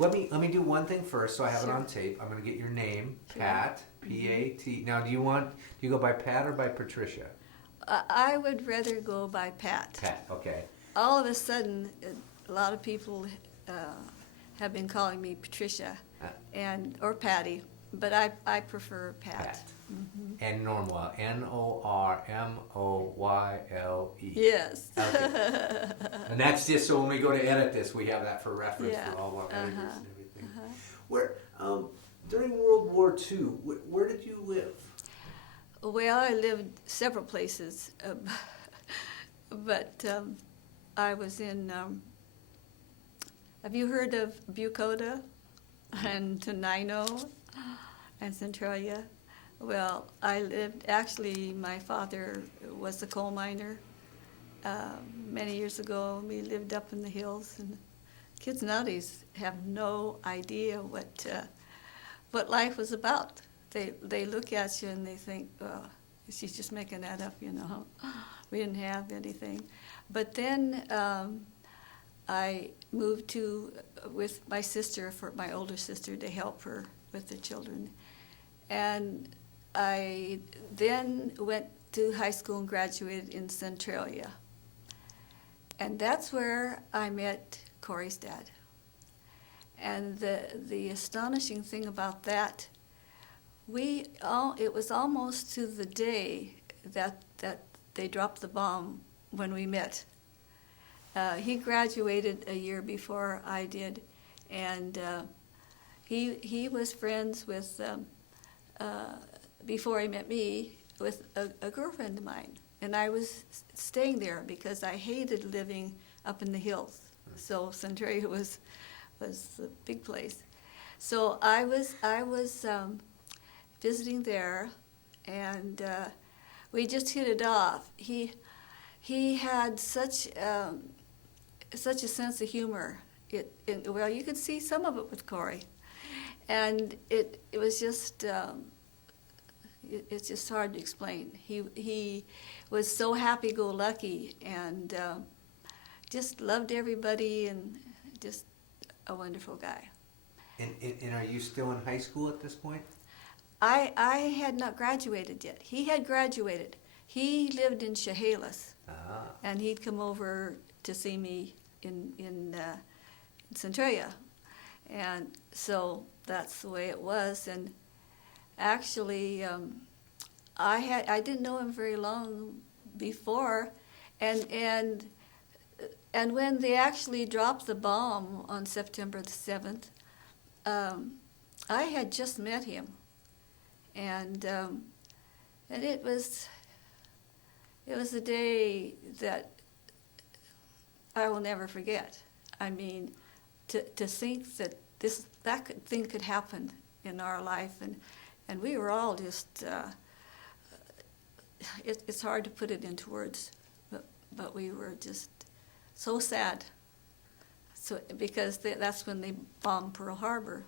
Let me do one thing first, so I have it Sure. on tape. I'm going to get your name, Sure. Pat, P-A-T. Now, do you go by Pat or by Patricia? I would rather go by Pat. Pat, okay. All of a sudden, a lot of people have been calling me Patricia or Patty, but I prefer Pat. Pat. And Normoyle, N-O-R-M-O-Y-L-E. Yes. Okay. And that's just so when we go to edit this, we have that for reference Yeah. for all our editors and everything. Where, during World War II, where did you live? Well, I lived several places, but I was in. Have you heard of Bucota and Tenino and Centralia? Well, I lived. Actually, my father was a coal miner. Many years ago, we lived up in the hills, and kids nowadays have no idea what life was about. They look at you and they think, oh, she's just making that up, you know. We didn't have anything. But then I moved with my sister, my older sister, to help her with the children. And I then went to high school and graduated in Centralia. And that's where I met Corey's dad. And the astonishing thing about that, it was almost to the day that they dropped the bomb when we met. He graduated a year before I did, and he was friends with, before he met me, with a girlfriend of mine. And I was staying there because I hated living up in the hills. So Centralia was a big place. So I was visiting there, and we just hit it off. He had such a sense of humor. Well, you could see some of it with Corey, and it was just it's just hard to explain. He was so happy-go-lucky and just loved everybody, and just a wonderful guy. And are you still in high school at this point? I had not graduated yet. He had graduated. He lived in Chehalis, and he'd come over to see me in Centralia, and so that's the way it was. And actually, I didn't know him very long before, and when they actually dropped the bomb on September the 7th, I had just met him. And it was a day that I will never forget. I mean, to think that that thing could happen in our life, and we were all just. It's hard to put it into words, but we were just so sad. So because that's when they bombed Pearl Harbor.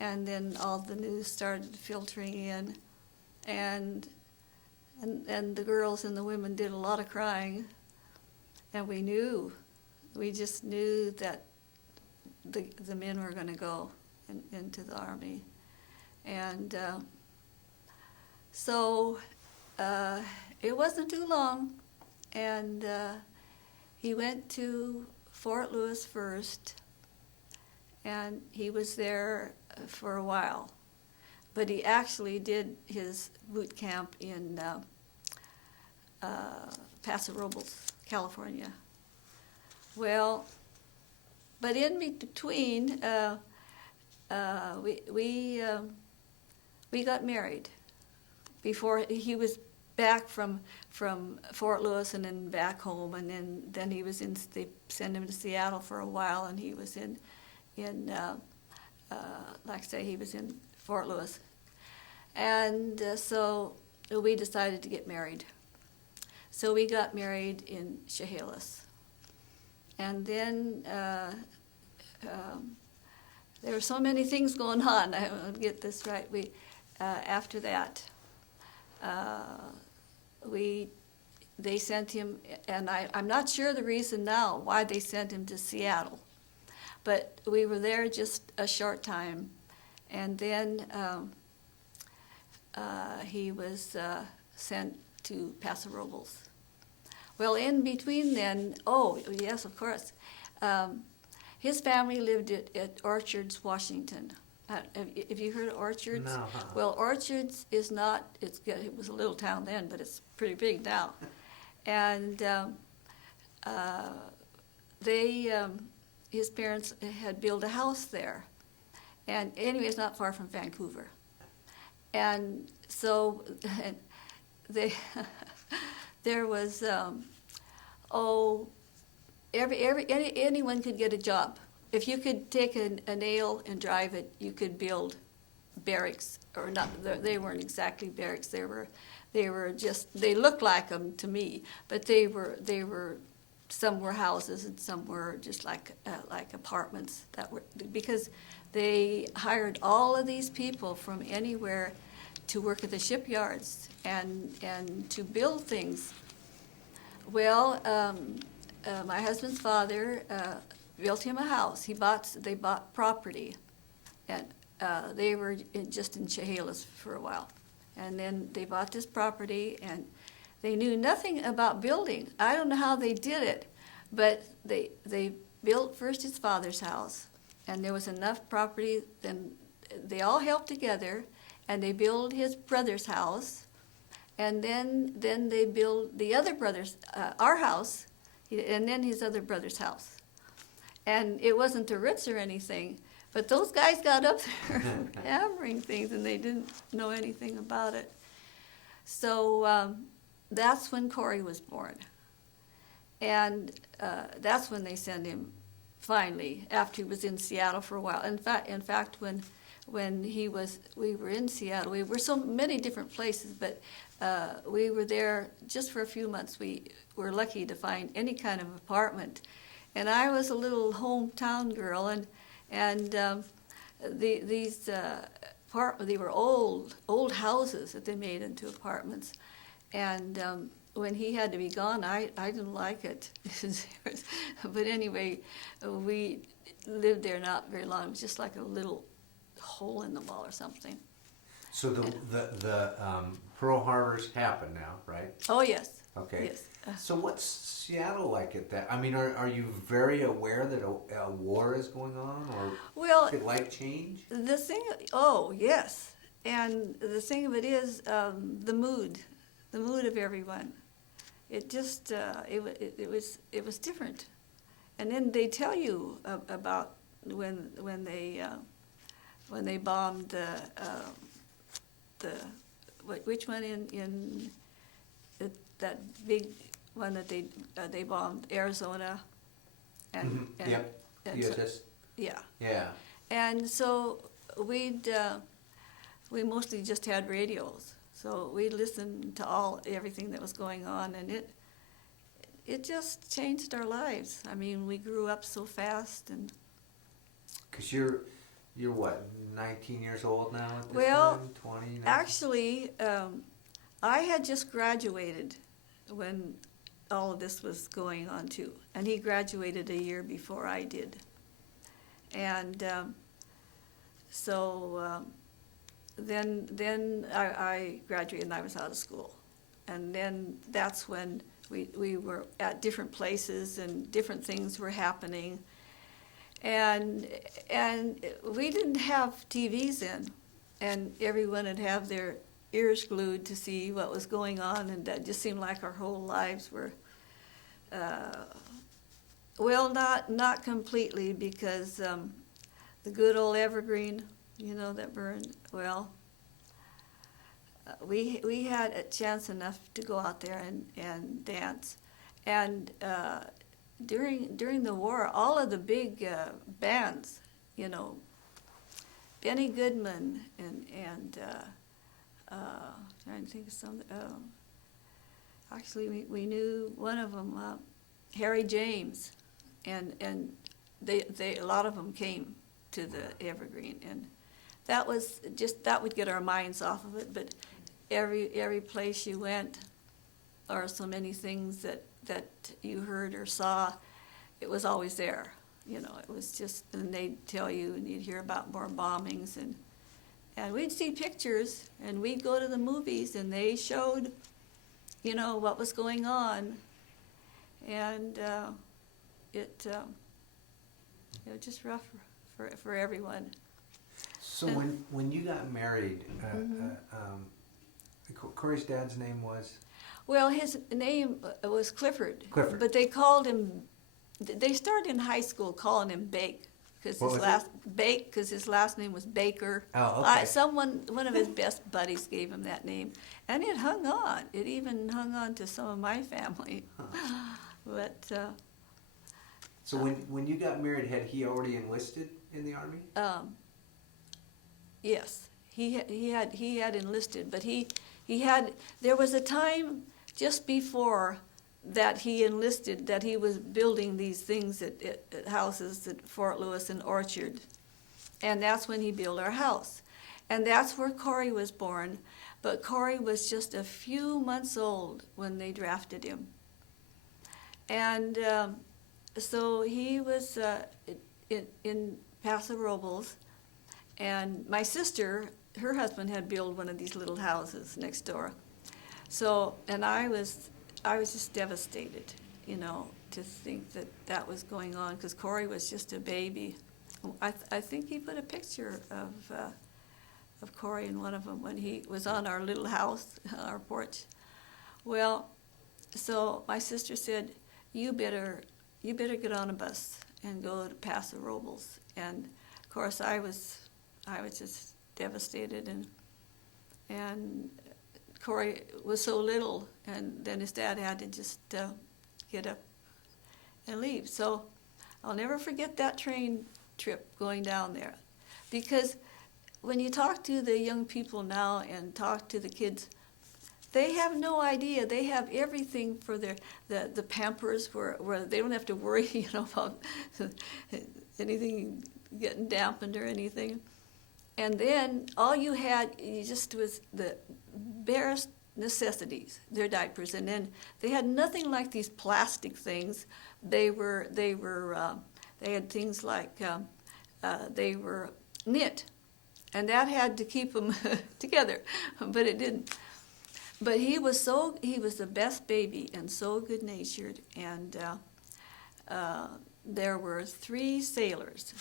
And then all the news started filtering in, and the girls and the women did a lot of crying, and we just knew that the men were going to go into the Army. And so it wasn't too long, and he went to Fort Lewis first, and he was there for a while, but he actually did his boot camp in Paso Robles, California. Well, but in between, we got married before he was back from Fort Lewis and then back home, and then he was they sent him to Seattle for a while, and he was in like I say, he was in Fort Lewis. And so we decided to get married. So we got married in Chehalis. And then there were so many things going on. I want to get this right. After that, they sent him, and I'm not sure the reason now why they sent him to Seattle. but we were there just a short time, and then he was sent to Paso Robles. Well, in between then, oh, yes, of course, his family lived at Orchards, Washington. Have you heard of Orchards? No. Well, Orchards is not, it was a little town then, but it's pretty big now. And his parents had built a house there. And anyway, it's not far from Vancouver. And so there was, anyone could get a job. If you could take a nail and drive it, you could build barracks, or not. They weren't exactly barracks. They were just. They looked like them to me, but they were. Some were houses and some were just like apartments that were, because they hired all of these people from anywhere to work at the shipyards and to build things. Well, my husband's father built him a house. They bought property, and they were just in Chehalis for a while. And then they bought this property, and they knew nothing about building. I don't know how they did it, but they built first his father's house, and there was enough property. Then they all helped together, and they built his brother's house, and then they built the other brother's, our house, and then his other brother's house. And it wasn't the Ritz or anything, but those guys got up there hammering things, and they didn't know anything about it. So that's when Corey was born. And that's when they sent him, finally, after he was in Seattle for a while. In fact, when we were in Seattle, we were so many different places, but we were there just for a few months. We were lucky to find any kind of apartment. And I was a little hometown girl, and these they were old houses that they made into apartments. And when he had to be gone, I didn't like it. But anyway, we lived there not very long. It was just like a little hole in the wall or something. So the Pearl Harbors happened now, right? Oh, yes. Okay. Yes. So what's Seattle like at that? I mean, are you very aware that a war is going on, or well, could life change? The thing, oh yes, and the thing of it is the mood of everyone. It just it was different, and then they tell you about when they bombed which one in that big one that they bombed Arizona, and Yep. yeah. Yeah. And so we mostly just had radios, so we listened to everything that was going on, and it just changed our lives. I mean, we grew up so fast, and because you're what, 19 years old now at this well, time? 20? 19? actually, I had just graduated when all of this was going on too, and he graduated a year before I did. And then I graduated and I was out of school. And then that's when we were at different places and different things were happening. And we didn't have TVs then, and everyone would have their ears glued to see what was going on, and that just seemed like our whole lives were, well, not completely, because the good old evergreen, that burned, well, we had a chance enough to go out there and dance. And during the war, all of the big bands, Benny Goodman and trying to think of some. Actually, we knew one of them, Harry James, and they a lot of them came to the Evergreen, and that would get our minds off of it. But every place you went, or so many things that you heard or saw, it was always there. it was just, and they'd tell you, and you'd hear about more bombings, and we'd see pictures, and we'd go to the movies, and they showed, what was going on, and it was just rough for everyone. So when you got married, Corey's dad's name was? Well, his name was Clifford. Clifford. But they called him, they started in high school calling him Bake. Because his last name was Baker. Oh, okay. One of his best buddies gave him that name. And it hung on. It even hung on to some of my family. Huh. But... So when you got married, had he already enlisted in the Army? Yes, he had enlisted, but there was a time just before that he enlisted that he was building these things at houses at Fort Lewis and Orchard, and that's when he built our house, and that's where Corey was born. But Corey was just a few months old when they drafted him, and so he was in Paso Robles. And my sister, her husband had built one of these little houses next door. So, and I was just devastated, to think that was going on, because Corey was just a baby. I think he put a picture of Corey in one of them when he was on our little house, on our porch. Well, so my sister said, you better get on a bus and go to Paso Robles. And of course I was just devastated, and Corey was so little, and then his dad had to just get up and leave. So I'll never forget that train trip going down there, because when you talk to the young people now and talk to the kids, they have no idea. They have everything for the Pampers where they don't have to worry, about anything getting dampened or anything. And then all you just was the barest necessities, their diapers. And then they had nothing like these plastic things. They had things like, they were knit. And that had to keep them together, but it didn't. But he was the best baby and so good-natured. And there were 3 sailors.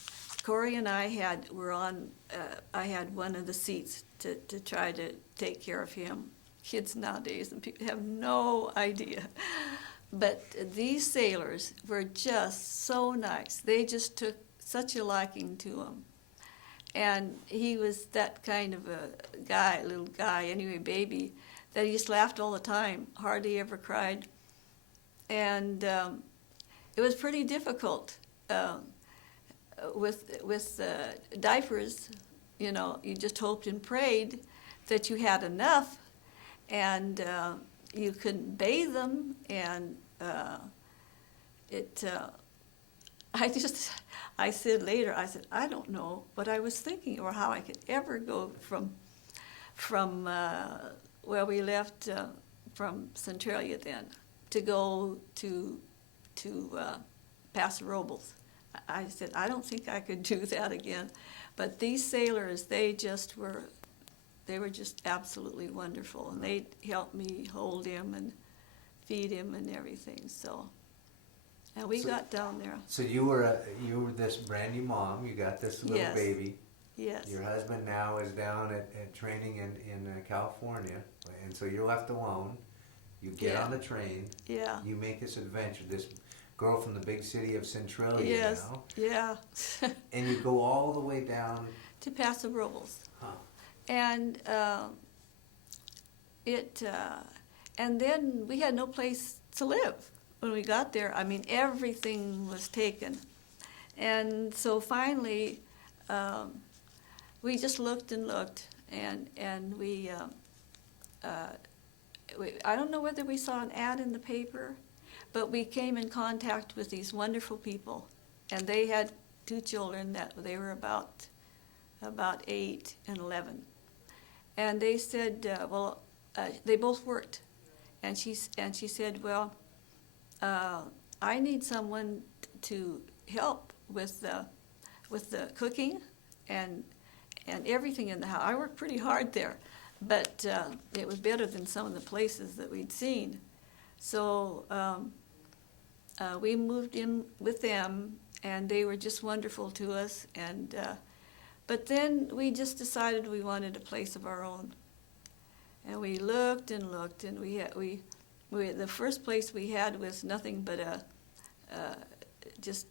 Corey and I I had one of the seats to try to take care of him. Kids nowadays and people have no idea. But these sailors were just so nice. They just took such a liking to him. And he was that kind of a little guy, anyway, baby, that he just laughed all the time, hardly ever cried. And it was pretty difficult. With diapers, you just hoped and prayed that you had enough, and you couldn't bathe them, and I said later, I don't know what I was thinking or how I could ever go from where we left from Centralia then to go to Paso Robles. I said, I don't think I could do that again. But these sailors, they were just absolutely wonderful. And they helped me hold him and feed him and everything. So, and we got down there. So you were this brand new mom. You got this little baby. Yes. Your husband now is down at training in California. And so you're left alone. You get on the train. Yeah. You make this adventure, this girl from the big city of Centralia now. Yeah. And you go all the way down to Paso Robles. Huh. And and then we had no place to live when we got there. I mean, everything was taken. And so finally, we just looked and looked, and we I don't know whether we saw an ad in the paper, but we came in contact with these wonderful people, and they had 2 children that they were about 8 and 11, and they said, they both worked, and she said, well, I need someone to help with the cooking and everything in the house. I worked pretty hard there, but it was better than some of the places that we'd seen. So we moved in with them, and they were just wonderful to us. And but then we just decided we wanted a place of our own, and we looked and looked, and we the first place we had was nothing but just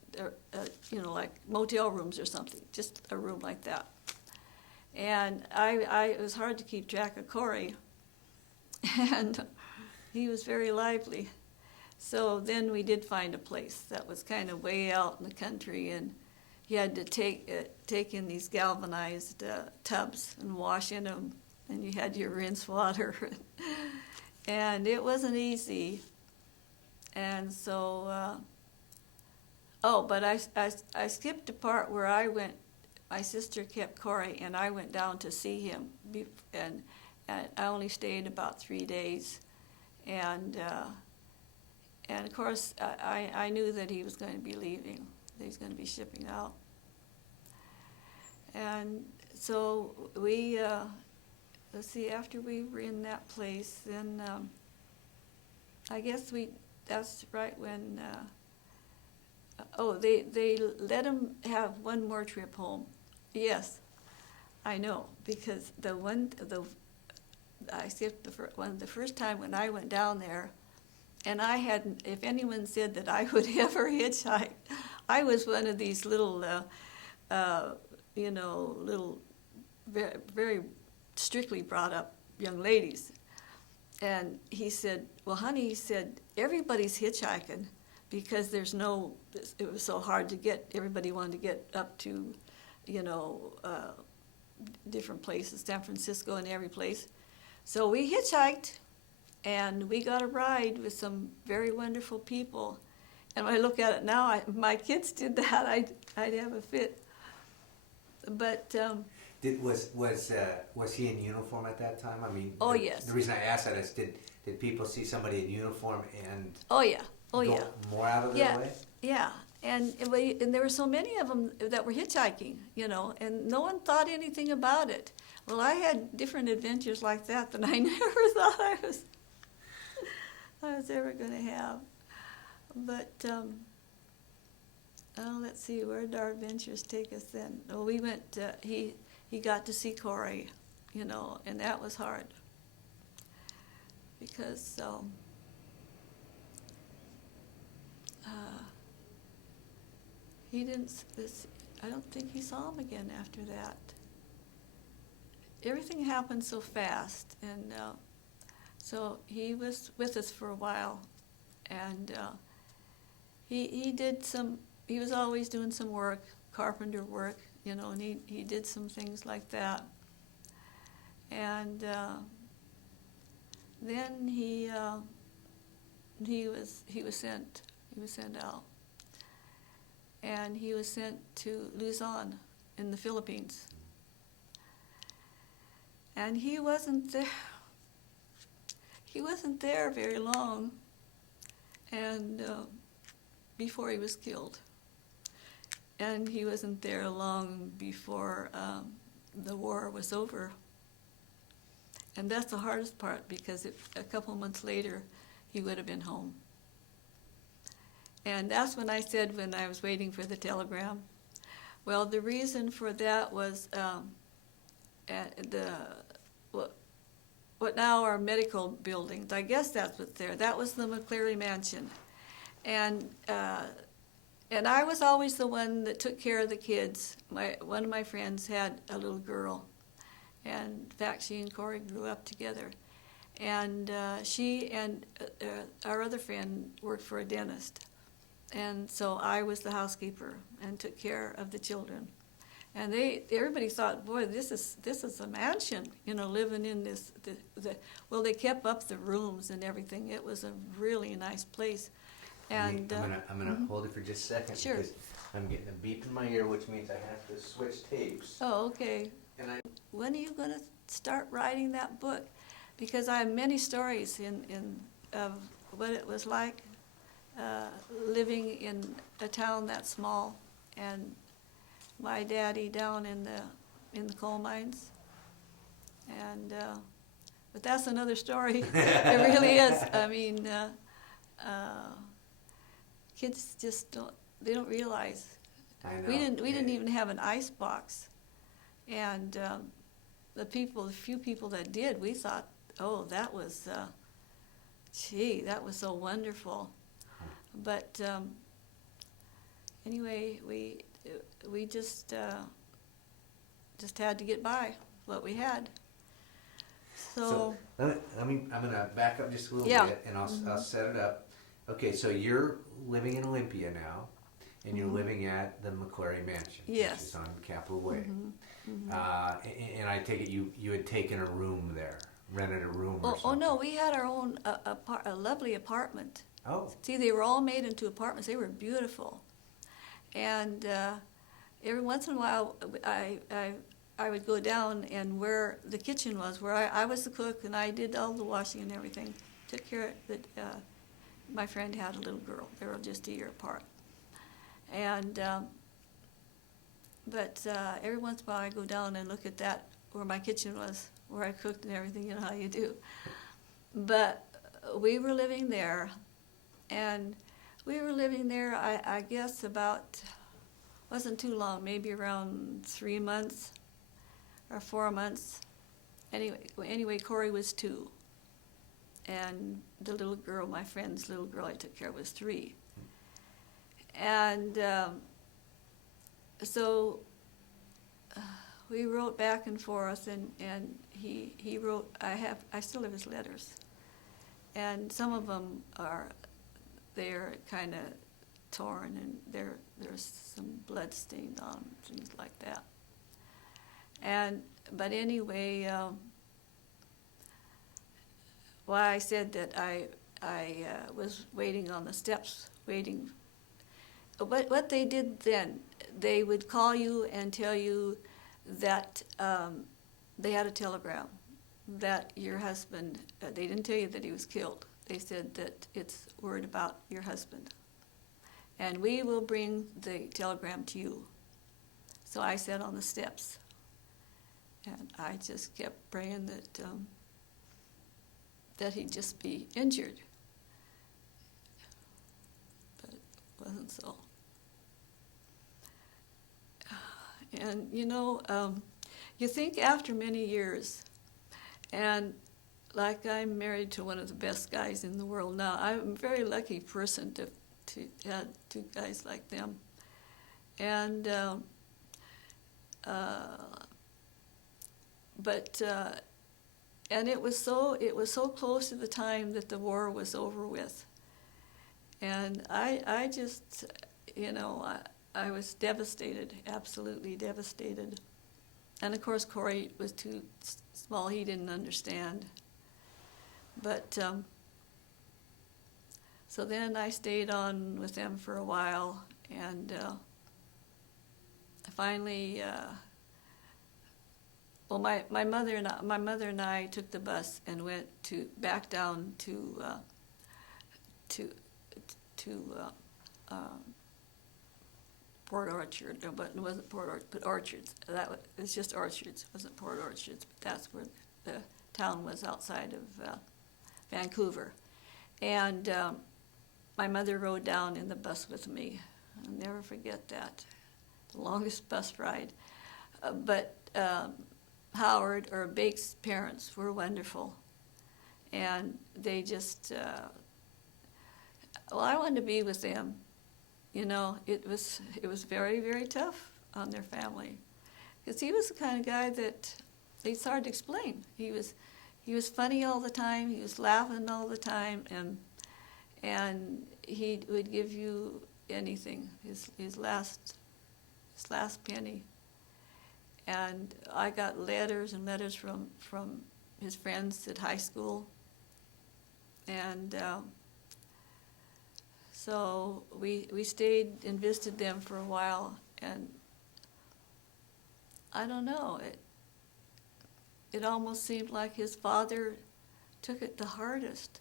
like motel rooms or something, just a room like that. And it was hard to keep track of Corey, and he was very lively. So then we did find a place that was kind of way out in the country, and you had to take in these galvanized tubs and wash in them, and you had your rinse water. And it wasn't easy. And so, but I skipped a part where I went. My sister kept Corey, and I went down to see him, and I only stayed about 3 days, and of course I knew that he was going to be leaving, that he was going to be shipping out, and so we let's see, after we were in that place, then I guess that's right when they let him have one more trip home. Yes, I know, because I skipped the first time when I went down there, and I hadn't, if anyone said that I would ever hitchhike, I was one of these little, little very, very strictly brought up young ladies. And he said, well, honey, he said, everybody's hitchhiking because it was so hard to get, everybody wanted to get up to, different places, San Francisco and every place. So we hitchhiked, and we got a ride with some very wonderful people. And when I look at it now, my kids did that, I'd have a fit. But was he in uniform at that time? I mean, oh yes. The reason I asked that is, did people see somebody in uniform and go more out of their way? Yeah, and there were so many of them that were hitchhiking, and no one thought anything about it. Well, I had different adventures like that I never thought I was ever going to have. But let's see, where did our adventures take us then? Well, we went. He got to see Corey, and that was hard because he didn't. I don't think he saw him again after that. Everything happened so fast, and so he was with us for a while, and he did some. He was always doing some work, carpenter work, and he did some things like that. And then he was sent out, and he was sent to Luzon in the Philippines. And he wasn't there. He wasn't there very long, and before he was killed. And he wasn't there long before the war was over. And that's the hardest part, because a couple months later, he would have been home. And that's when I said, when I was waiting for the telegram, well, the reason for that was what now are medical buildings. I guess that's what's there. That was the McCleary Mansion. And I was always the one that took care of the kids. One of my friends had a little girl, and in fact, she and Corey grew up together. And she and our other friend worked for a dentist, and so I was the housekeeper and took care of the children. And everybody thought, boy, this is a mansion, living in this. Well, they kept up the rooms and everything. It was a really nice place. And I'm gonna hold it for just a second. Sure. Because I'm getting a beep in my ear, which means I have to switch tapes. Oh, okay. And When are you going to start writing that book? Because I have many stories of what it was like living in a town that small, and my daddy down in the coal mines. And but that's another story. It really is. I mean, kids just don't realize. I know. We didn't even have an ice box, and the few people that did, we thought, oh, that was, that was so wonderful. But anyway, we just had to get by what we had. So I'm gonna back up just a little Yeah. bit, and I'll set it up. Okay, so you're living in Olympia now, and you're living at the McClary Mansion, Yes. which is on Capitol Way. And I take it you had taken a room there, rented a room or something. Oh no, we had our own a lovely apartment. Oh. See, they were all made into apartments. They were beautiful, and every once in a while, I would go down and where the kitchen was, where I was the cook and I did all the washing and everything. Took care of it. My friend had a little girl. They were just a year apart, and but every once in a while I go down and look at that where my kitchen was, where I cooked and everything. You know how you do. But we were living there. And we were living there, I guess about, wasn't too long, maybe around 3 months or 4 months. Anyway, Corey was 2. And the little girl, my friend's little girl I took care of, was 3. And so we wrote back and forth, and he wrote, I still have his letters. And some of them they're kind of torn, and there's some blood stained on them, things like that. But anyway, why I said that I was waiting on the steps, waiting. But what they did then, they would call you and tell you that they had a telegram that your husband, they didn't tell you that he was killed. They said that it's word about your husband. And we will bring the telegram to you. So I sat on the steps. And I just kept praying that he'd just be injured. But it wasn't so. And you think after many years, and like I'm married to one of the best guys in the world now. I'm a very lucky person to have 2 guys like them. And and it was so close to the time that the war was over with. And I just I was devastated, absolutely devastated. And of course Corey was too small, he didn't understand. But so then I stayed on with them for a while, and finally, my mother and I took the bus and went back down to Port Orchard. No, but it wasn't Port Orchard, but Orchards. It's just Orchards. It wasn't Port Orchards, but that's where the town was outside of Vancouver. And my mother rode down in the bus with me. I'll never forget that. The longest bus ride. But Howard, or Bake's parents, were wonderful. And they just, I wanted to be with them. It was very, very tough on their family. Because he was the kind of guy that it's hard to explain. He was funny all the time. He was laughing all the time, and he would give you anything, his last penny. And I got letters and letters from his friends at high school, and so we stayed and visited them for a while, and I don't know, it almost seemed like his father took it the hardest.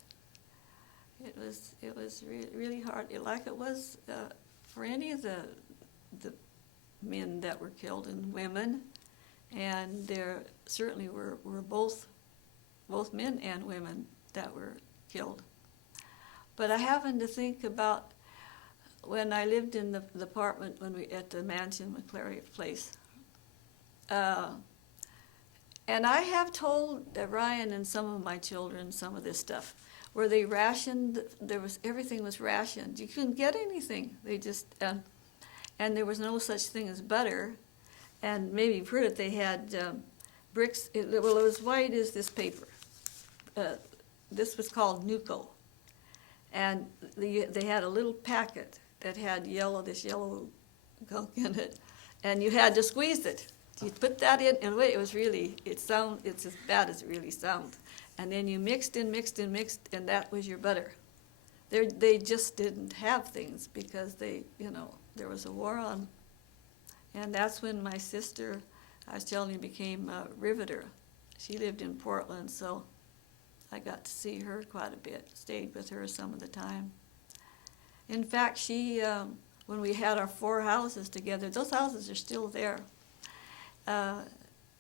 It was really hard, like it was for any of the men that were killed and women, and there certainly were both men and women that were killed. But I happened to think about when I lived in the apartment at the mansion, McClary Place. And I have told Ryan and some of my children some of this stuff, where they rationed. Everything was rationed. You couldn't get anything. They just and there was no such thing as butter. And maybe you've heard it. They had bricks. It was white as this paper. This was called Nuco, and they had a little packet that had this yellow gunk in it, and you had to squeeze it. You put that in, and it was really, it's as bad as it really sounds. And then you mixed, and that was your butter. They just didn't have things because there was a war on. And that's when my sister, I was telling you, became a riveter. She lived in Portland, so I got to see her quite a bit, stayed with her some of the time. In fact, she, when we had our 4 houses together, those houses are still there.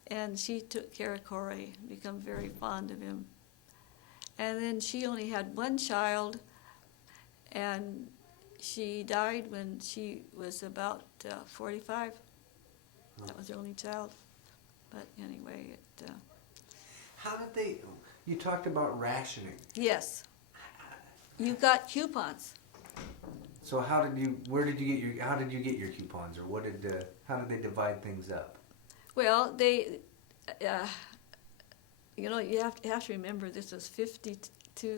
And she took care of Corey, become very fond of him. And then she only had one child, and she died when she was about 45. That was her only child. But anyway, How did you talked about rationing. Yes. You got coupons. So how did you get your coupons, or how did they divide things up? Well, they, you have to remember this was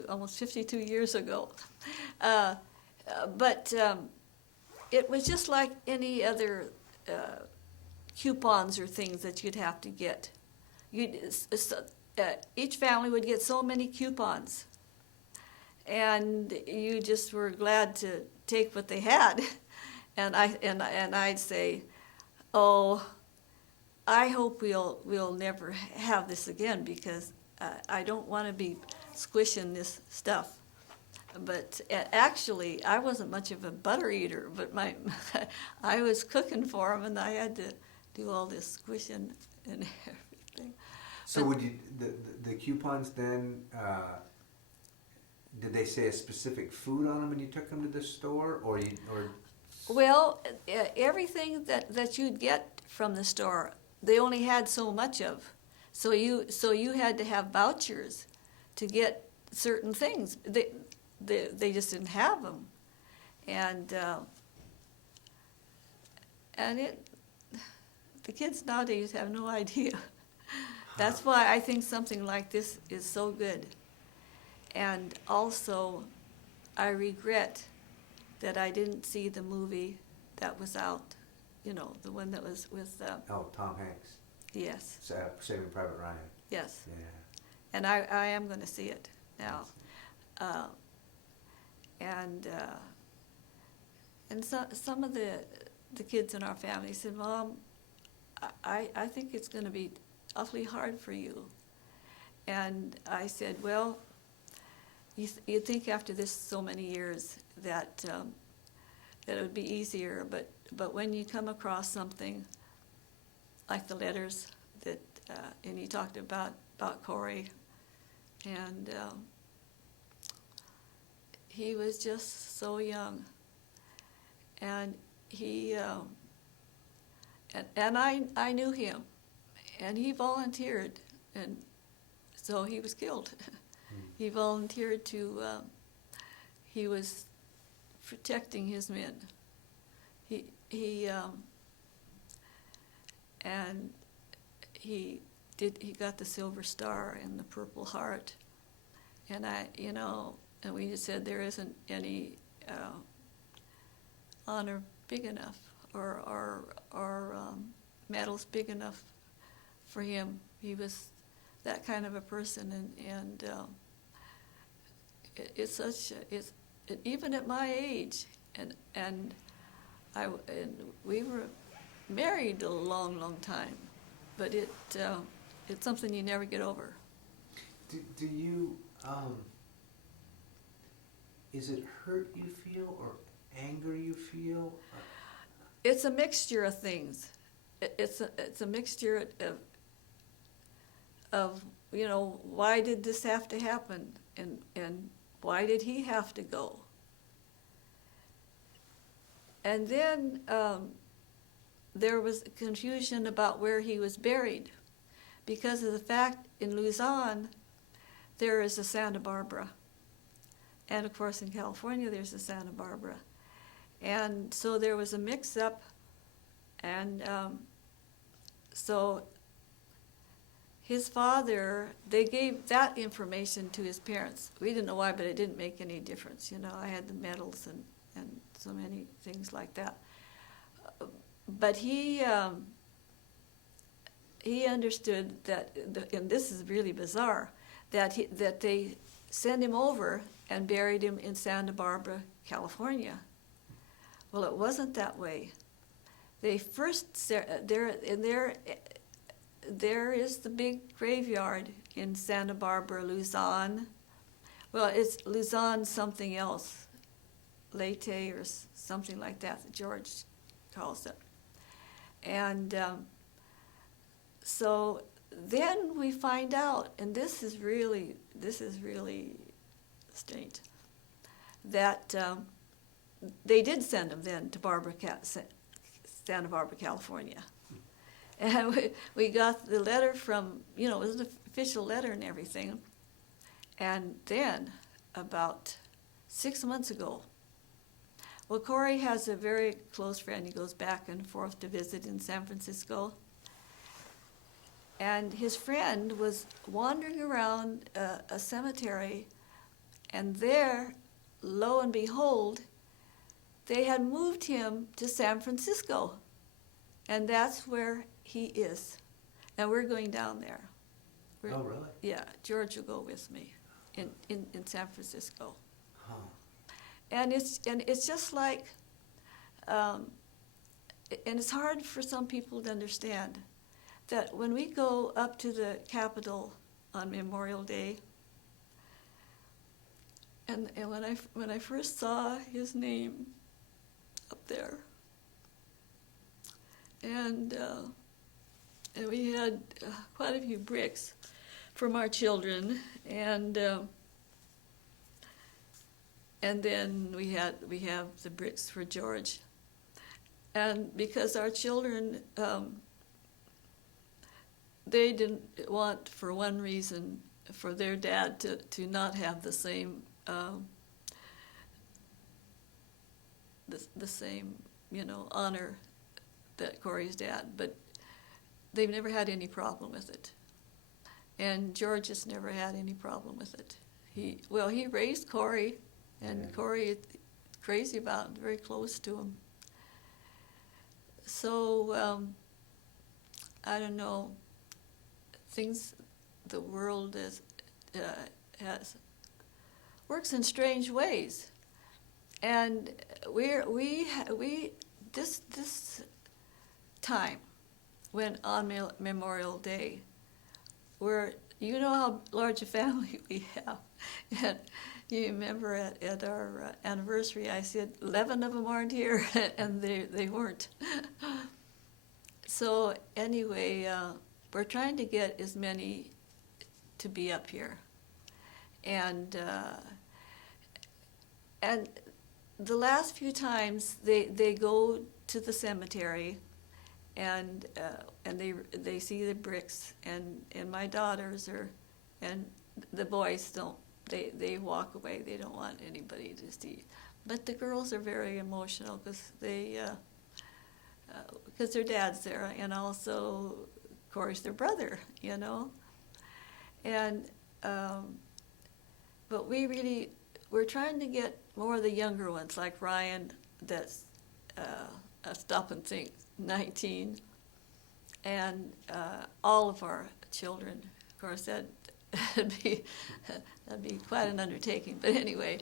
almost 52 years ago. But it was just like any other coupons or things that you'd have to get. Each family would get so many coupons, and you just were glad to take what they had. And I'd say, oh, I hope we'll never have this again, because I don't want to be squishing this stuff. But actually, I wasn't much of a butter eater, but I was cooking for them, and I had to do all this squishing and everything. So would you the coupons then? Did they say a specific food on them when you took them to the store, or? Well, everything that you'd get from the store, they only had so much of, so you had to have vouchers to get certain things. They just didn't have them, and the kids nowadays have no idea. That's why I think something like this is so good. And also, I regret that I didn't see the movie that was out, the one that was with... Tom Hanks. Yes. Saving Private Ryan. Yes. Yeah. And I am going to see it now. And some of the kids in our family said, Mom, I think it's going to be awfully hard for you. And I said, well, you think after this so many years that it would be easier, but when you come across something like the letters that, and he talked about Corey, and he was just so young, and he and I knew him, and he volunteered, and so he was killed. He volunteered to, he was protecting his men. And he got the Silver Star and the Purple Heart. And and we just said there isn't any honor big enough or medals big enough for him. He was that kind of a person, and it's such even at my age, and we were married a long time, but it's something you never get over. Do you is it hurt you feel or anger you feel? it's a mixture of things. It's a mixture of why did this have to happen, and why did he have to go? And then there was confusion about where he was buried, because of the fact in Luzon there is a Santa Barbara, and of course in California there's a Santa Barbara, and so there was a mix-up, and so his father, they gave that information to his parents. We didn't know why, but it didn't make any difference. I had the medals and so many things like that. But he understood that, and this is really bizarre, that they sent him over and buried him in Santa Barbara, California. Well, it wasn't that way. They first, there is the big graveyard in Santa Barbara, Luzon. Well, it's Luzon something else, Leyte or something like that George calls it. And so then we find out, and this is really strange, that they did send him then to Santa Barbara, California. And we got the letter from, it was an official letter and everything. And then, about 6 months ago, well, Corey has a very close friend. He goes back and forth to visit in San Francisco. And his friend was wandering around a cemetery, and there, lo and behold, they had moved him to San Francisco. And that's where he is. And we're going down there. Oh, really? Yeah, George will go with me in San Francisco. Huh. And it's just like, and it's hard for some people to understand that when we go up to the Capitol on Memorial Day, and when I first saw his name up there, and we had quite a few bricks from our children, and then we have the bricks for George, and because our children, they didn't want, for one reason, for their dad to not have the same the same honor that Corey's dad, but they've never had any problem with it. And George has never had any problem with it. He raised Corey, and Yeah. Corey is crazy about him, very close to him. So, I don't know, the world works in strange ways. And this time, when on Memorial Day, you know how large a family we have, and you remember at our anniversary, I said 11 of them aren't here, and they weren't. So anyway, we're trying to get as many to be up here, and the last few times they go to the cemetery, and they see the bricks, and my daughters and the boys don't, they walk away. They don't want anybody to see, but the girls are very emotional because their dad's there, and also of course their brother, and but we're trying to get more of the younger ones, like Ryan, that's I stop and think 19, and all of our children. Of course, that'd be quite an undertaking. But anyway,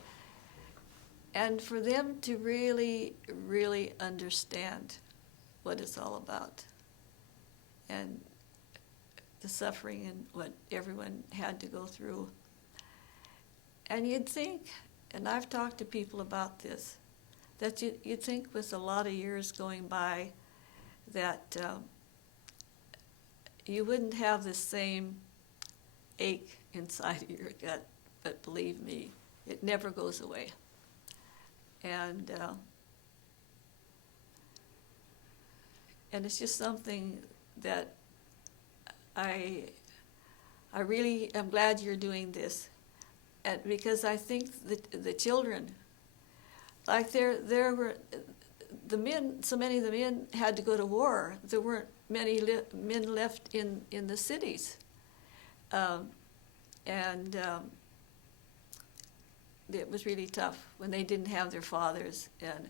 and for them to really, really understand what it's all about, and the suffering and what everyone had to go through. And you'd think, and I've talked to people about this, that you'd think with a lot of years going by that you wouldn't have the same ache inside of your gut, but believe me, it never goes away. And it's just something that I really am glad you're doing this, and because I think that the children, like there were the men, so many of the men had to go to war. There weren't many men left in the cities, and it was really tough when they didn't have their fathers, and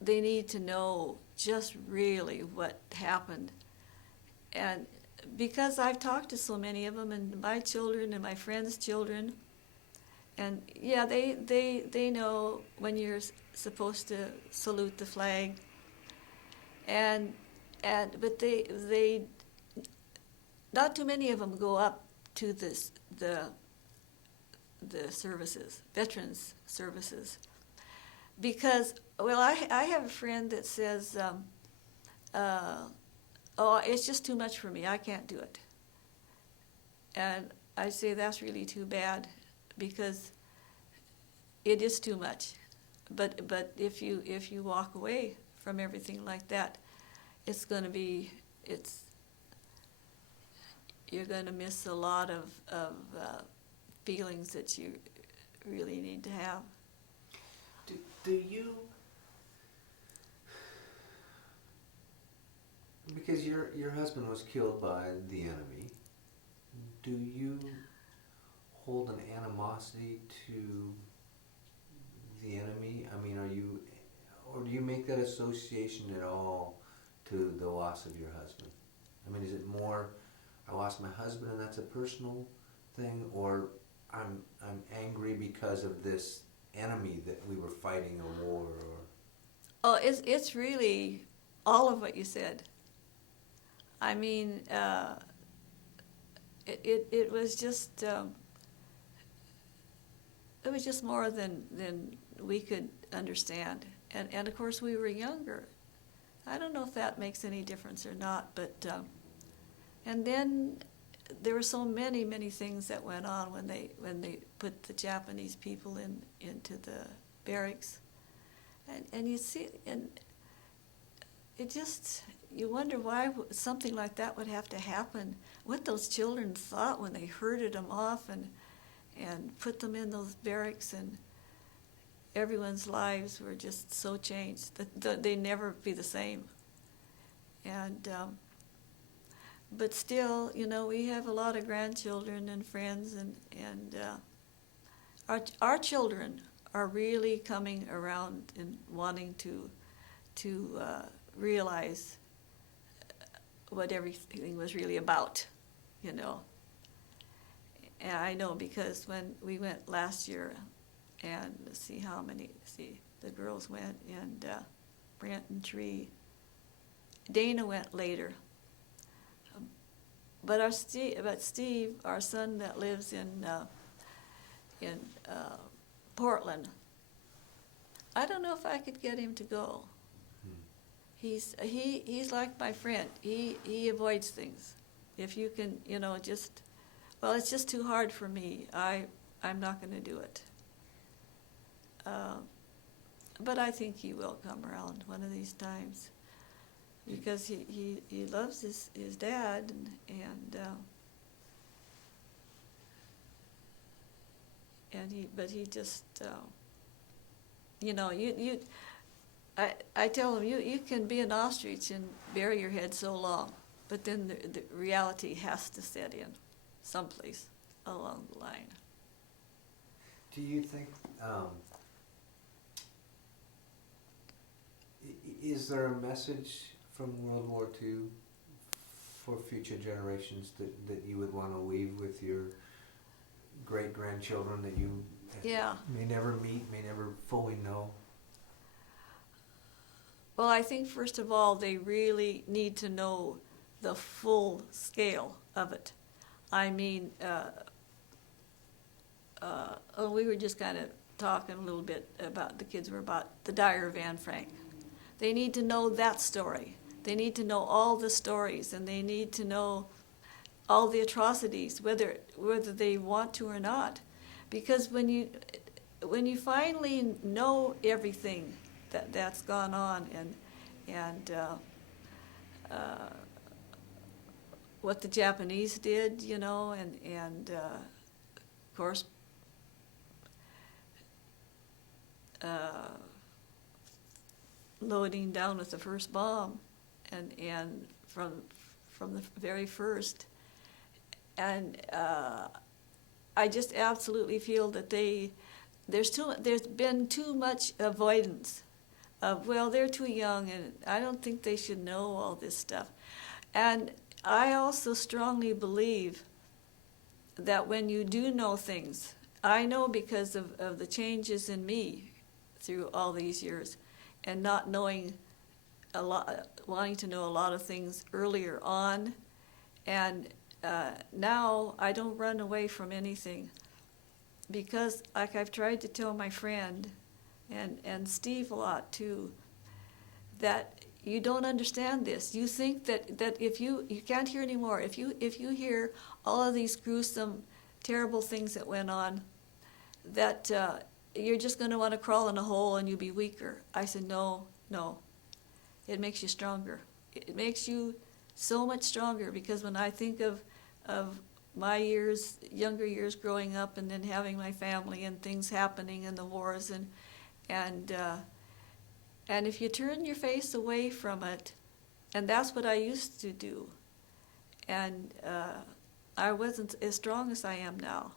they need to know just really what happened. And because I've talked to so many of them, and my children and my friends' children, and yeah, they know when you're supposed to salute the flag, but they not too many of them go up to the services, veterans services, because, well, I have a friend that says, oh, it's just too much for me, I can't do it. And I say that's really too bad, because it is too much. But if you walk away from everything like that, you're going to miss a lot of feelings that you really need to have. Do you, because your husband was killed by the enemy, do you hold an animosity to the enemy? I mean, or do you make that association at all to the loss of your husband? I mean, is it more, I lost my husband and that's a personal thing, or I'm angry because of this enemy that we were fighting a war, or? Oh, it's really all of what you said. I mean, it was just more than we could understand, and of course we were younger. I don't know if that makes any difference or not, but and then there were so many things that went on when they put the Japanese people into the barracks, and you see, and it just, you wonder why something like that would have to happen. What those children thought when they herded them off and put them in those barracks, and everyone's lives were just so changed that they never be the same. And but still, we have a lot of grandchildren and friends, and our children are really coming around and wanting to realize what everything was really about, And I know, because when we went last year, and the girls went, and Brent and Tree, Dana went later. But Steve, our son that lives in Portland, I don't know if I could get him to go. He's like my friend. He avoids things. If you can, it's just too hard for me. I'm not going to do it. But I think he will come around one of these times, because he loves his dad, but he just, I tell him, you can be an ostrich and bury your head so long, but then the reality has to set in someplace along the line. Do you think, is there a message from World War II for future generations that you would want to leave with your great-grandchildren that you may never meet, may never fully know? Well, I think, first of all, they really need to know the full scale of it. I mean, we were just kind of talking a little bit about the kids were about the Dyer of Anne Frank. They need to know that story. They need to know all the stories, and they need to know all the atrocities, whether they want to or not. Because when you finally know everything that's gone on, and what the Japanese did, and of course, loading down with the first bomb, and from the very first, and I just absolutely feel that there's been too much avoidance of, well, they're too young, and I don't think they should know all this stuff. And I also strongly believe that when you do know things, I know because of the changes in me through all these years, and not knowing a lot, wanting to know a lot of things earlier on, and now I don't run away from anything, because like I've tried to tell my friend and Steve a lot too, that you don't understand this. You think that if you can't hear anymore, if you hear all of these gruesome, terrible things that went on, that you're just going to want to crawl in a hole and you'll be weaker. I said, no. It makes you stronger. It makes you so much stronger, because when I think of my younger years growing up, and then having my family and things happening and the wars, and if you turn your face away from it, and that's what I used to do, and I wasn't as strong as I am now,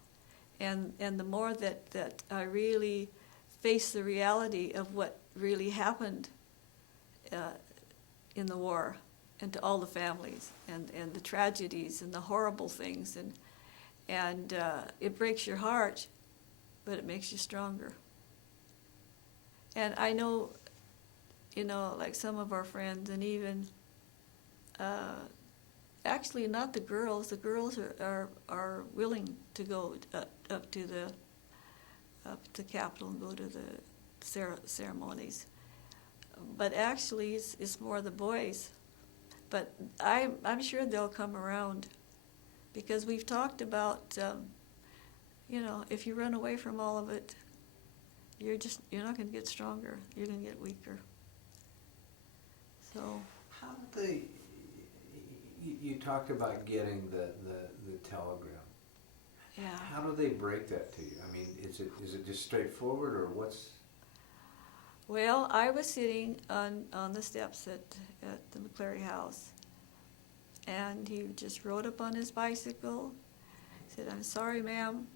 and the more that I really face the reality of what really happened in the war, and to all the families, and the tragedies and the horrible things, and it breaks your heart, but it makes you stronger. And I know, like some of our friends, and even actually not the girls. The girls are willing to go up to the Capitol and go to the ceremonies, but actually it's more the boys. But I'm sure they'll come around, because we've talked about, if you run away from all of it, you're not going to get stronger. You're going to get weaker. So how do they? You talked about getting the telegram. yeah. How do they break that to you? I mean, is it just straightforward, or what's? Well, I was sitting on the steps at the McClary house, and he just rode up on his bicycle, said, "I'm sorry, ma'am,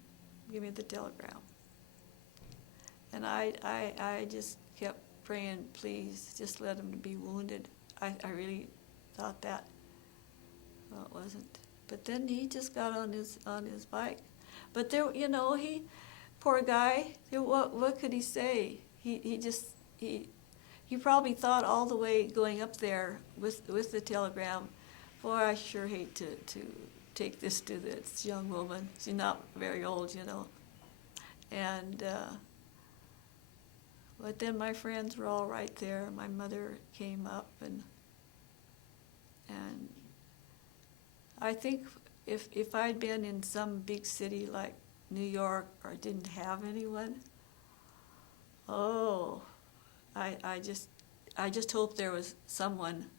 give me the telegram." And I just kept praying, please, just let him be wounded. I really thought that. Well, it wasn't. But then he just got on his bike. But there, he, poor guy, what could he say? He probably thought all the way going up there with the telegram, boy, I sure hate to take this to this young woman. She's not very old, And but then my friends were all right there. My mother came up, and I think if I'd been in some big city like New York, or didn't have anyone, I just hope there was someone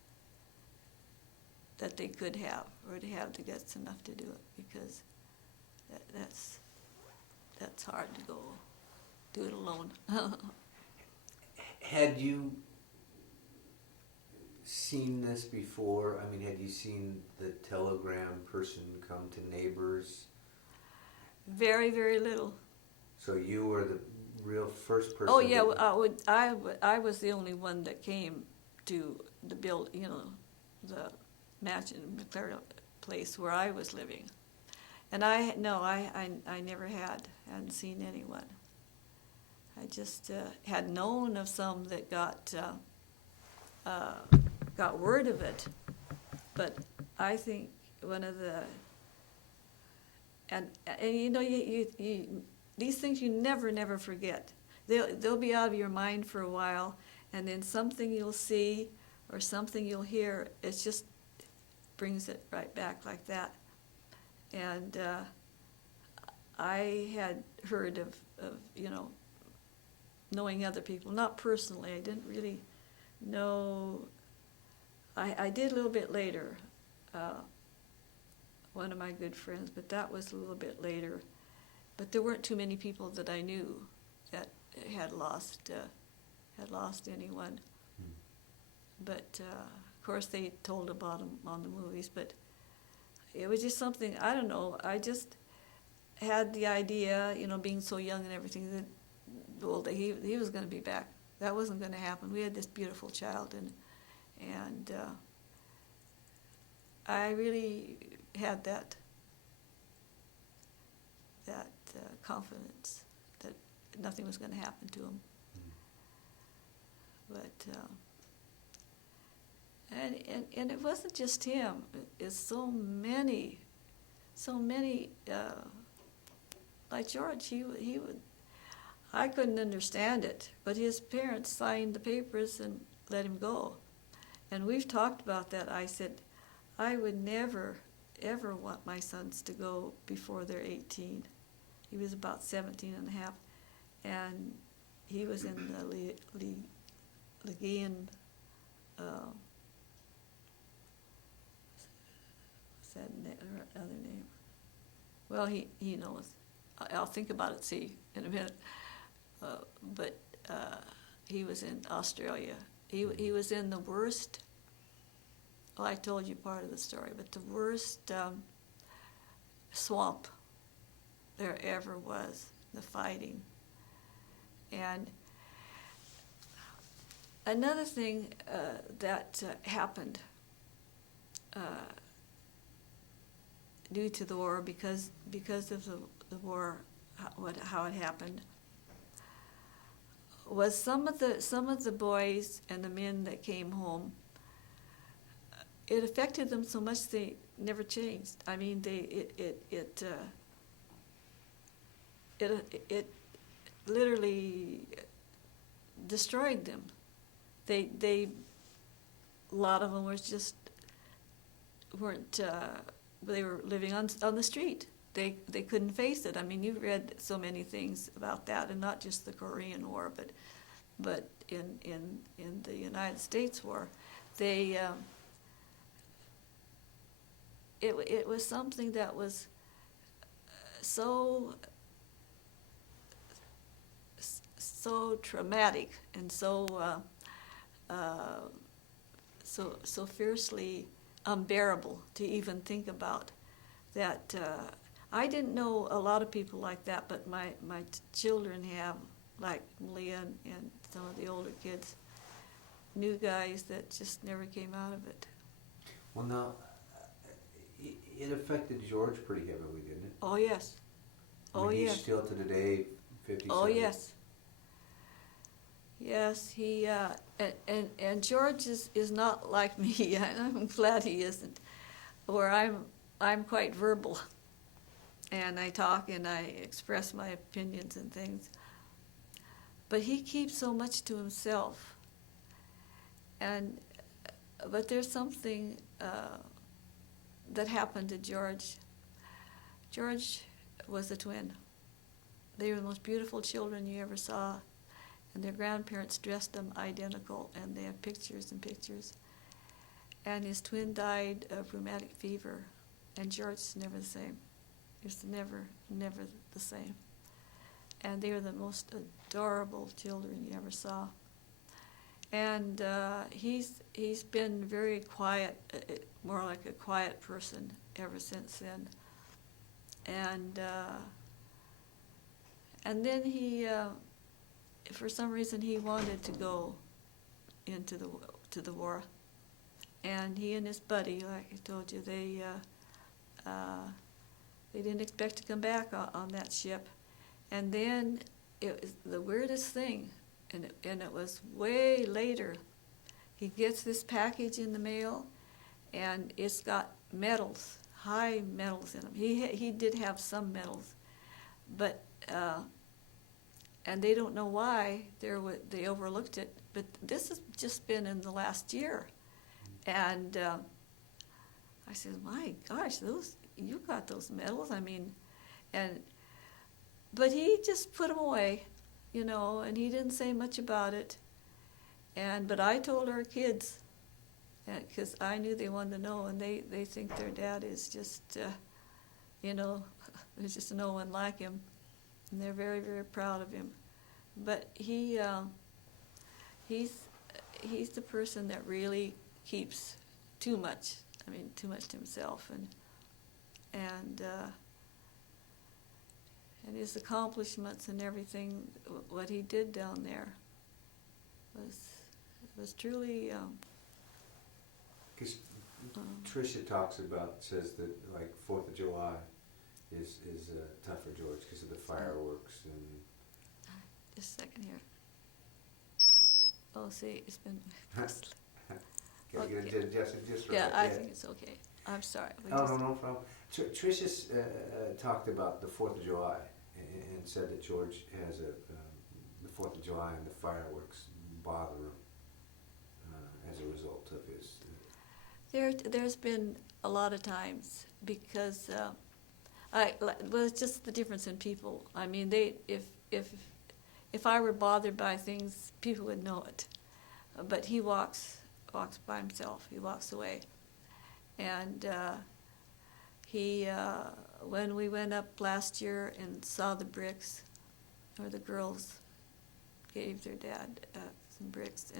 that they could have, or to have the guts enough to do it, because that's hard to go do it alone. Had you seen this before? I mean, had you seen the telegram person come to neighbors? Very, very little. So you were the real first person? Oh yeah, I was the only one that came to the the mansion, McClary place where I was living, and I never hadn't seen anyone. I just had known of some that got word of it, but I think one of the and you these things you never forget. they'll be out of your mind for a while, and then something you'll see or something you'll hear, it just brings it right back like that. And I had heard of knowing other people, not personally. I didn't really know. I did a little bit later. One of my good friends, but that was a little bit later. But there weren't too many people that I knew that had lost anyone. But of course they told about them on the movies. But it was just something, I don't know. I just had the idea, being so young and everything, that he was going to be back. That wasn't going to happen. We had this beautiful child, and I really had that confidence that nothing was going to happen to him. But and it wasn't just him. It's so many. Like George, he would. I couldn't understand it, but his parents signed the papers and let him go. And we've talked about that. I said, I would never, ever want my sons to go before they're 18. He was about 17 and a half, and he was in the Legian, what's that other name? Well, he knows. I'll think about it, see, in a minute. But he was in Australia. He was in the worst, well, I told you part of the story, but the worst swamp there ever was, the fighting. And another thing that happened due to the war, because of the war, how it happened, was some of the boys and the men that came home, it affected them so much they never changed. I mean, it literally destroyed them. They a lot of them weren't they were living on the street. They couldn't face it. I mean, you've read so many things about that, and not just the Korean War, but in the United States War, it was something that was so traumatic and so fiercely unbearable to even think about that. I didn't know a lot of people like that, but my children have, like Leah and some of the older kids, new guys that just never came out of it. Well, now, it affected George pretty heavily, didn't it? Oh, yes. I mean, yes. He's still to today 57. Oh, yes. Yes, he, and George is not like me, and I'm glad he isn't, where I'm quite verbal. And I talk and I express my opinions and things. But he keeps so much to himself. But there's something that happened to George. George was a twin. They were the most beautiful children you ever saw. And their grandparents dressed them identical, and they have pictures and pictures. And his twin died of rheumatic fever, and George's never the same. It's never the same. And they are the most adorable children you ever saw. And he's been very quiet, more like a quiet person ever since then. And then he, for some reason, he wanted to go into the war. And he and his buddy, like I told you, they didn't expect to come back on that ship. And then it was the weirdest thing, and it was way later. He gets this package in the mail, and it's got metals, high metals in them. He did have some metals, but and they don't know why they overlooked it. But this has just been in the last year, and I said, "My gosh, you got those medals." I mean, but he just put them away, and he didn't say much about it. But I told our kids, because I knew they wanted to know, and they think their dad is just, there's just no one like him, and they're very, very proud of him. But he's the person that really keeps too much to himself, and his accomplishments and everything, what he did down there was truly. Because Tricia says that like 4th of July is tough for George because of the fireworks and. Just a second here. Oh, see, it's been. Gotta get it just right. Yeah, I think it's okay. I'm sorry. No problem. Tricia talked about the 4th of July and said that George has the 4th of July and the fireworks bother him as a result of his. There's been a lot of times because it's just the difference in people. I mean, if I were bothered by things, people would know it. But he walks by himself. He walks away, and when we went up last year and saw the bricks, or the girls gave their dad some bricks,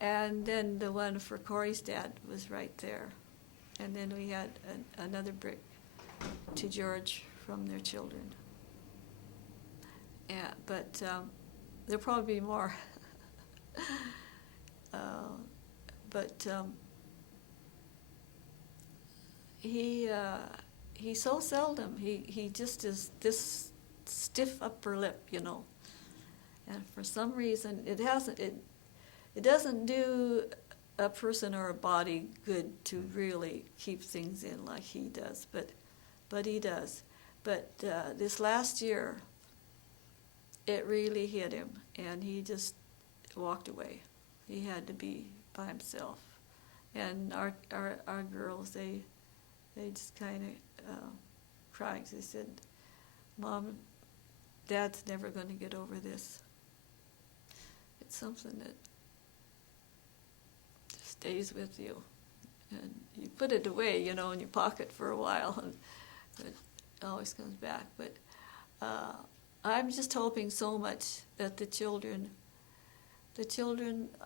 and then the one for Corey's dad was right there, and then we had another brick to George from their children. Yeah, but there'll probably be more. But he so seldom, he just is this stiff upper lip, and for some reason it doesn't do a person or a body good to really keep things in like he does, but he does. But this last year, it really hit him, and he just walked away. He had to be by himself. And our girls, they just kind of cried. They said, "Mom, Dad's never going to get over this." It's something that stays with you, and you put it away, in your pocket for a while, and it always comes back. But I'm just hoping so much that the children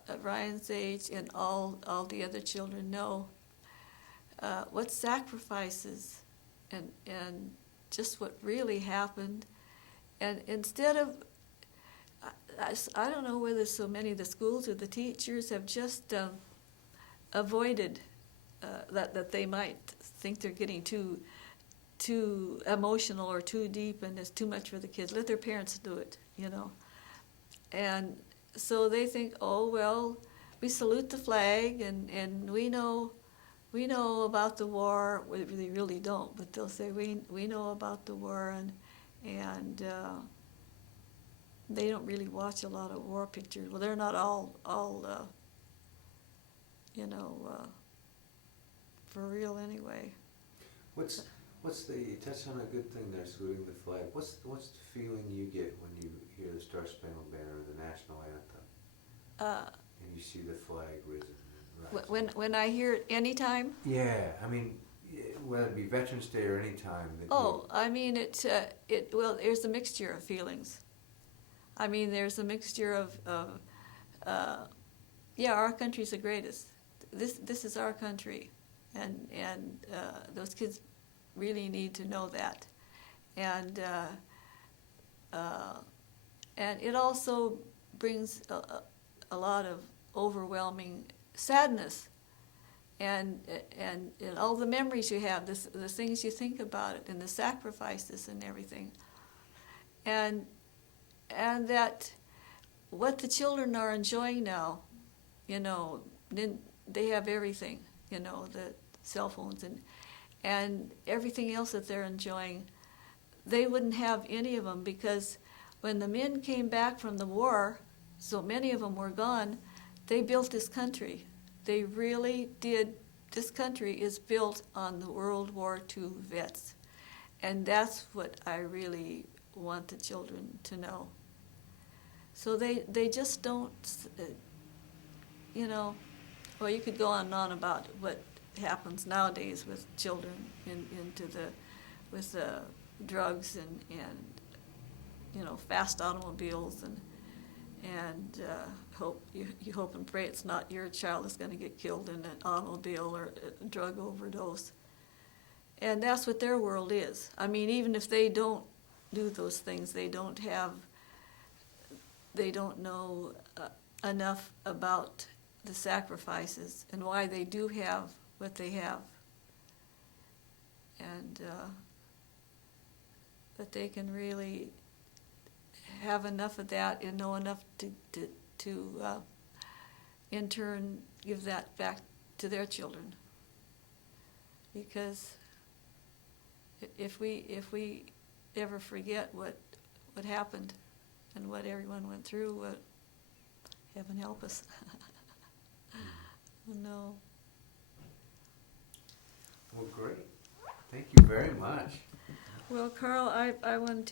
at Ryan's age and all the other children know what sacrifices and just what really happened, and instead of I don't know whether so many of the schools or the teachers have just avoided that they might think they're getting too emotional or too deep and it's too much for the kids. Let their parents do it, And so they think, oh, well, we salute the flag and we know about the war. Well, they really don't, but they'll say we know about the war and they don't really watch a lot of war pictures. Well, they're not all for real anyway. What's the, touch on a good thing there, saluting the flag. What's the feeling you get when you hear the Star Spangled Banner, the national anthem, and you see the flag risen? When I hear it anytime? Yeah, I mean, whether it be Veterans Day or any time. I mean, there's a mixture of feelings. I mean, there's a mixture of our country's the greatest. This is our country, and those kids really need to know that, and it also brings a lot of overwhelming sadness, and all the memories you have, the things you think about it, and the sacrifices and everything, and that what the children are enjoying now, they have everything, the cell phones and everything else that they're enjoying. they wouldn't have any of them, because when the men came back from the war, so many of them were gone, they built this country. They really did. This country is built on the World War II vets. And that's what I really want the children to know. So they just don't, well, you could go on and on about what happens nowadays with children with drugs and fast automobiles and you hope and pray it's not your child that's going to get killed in an automobile or a drug overdose. And that's what their world is. I mean, even if they don't do those things, they don't know enough about the sacrifices and why they do have what they have. And that they can really have enough of that and know enough to in turn give that back to their children. Because if we ever forget what happened and what everyone went through, heaven help us. No. Well, great. Thank you very much. Well, Carl, I wanted to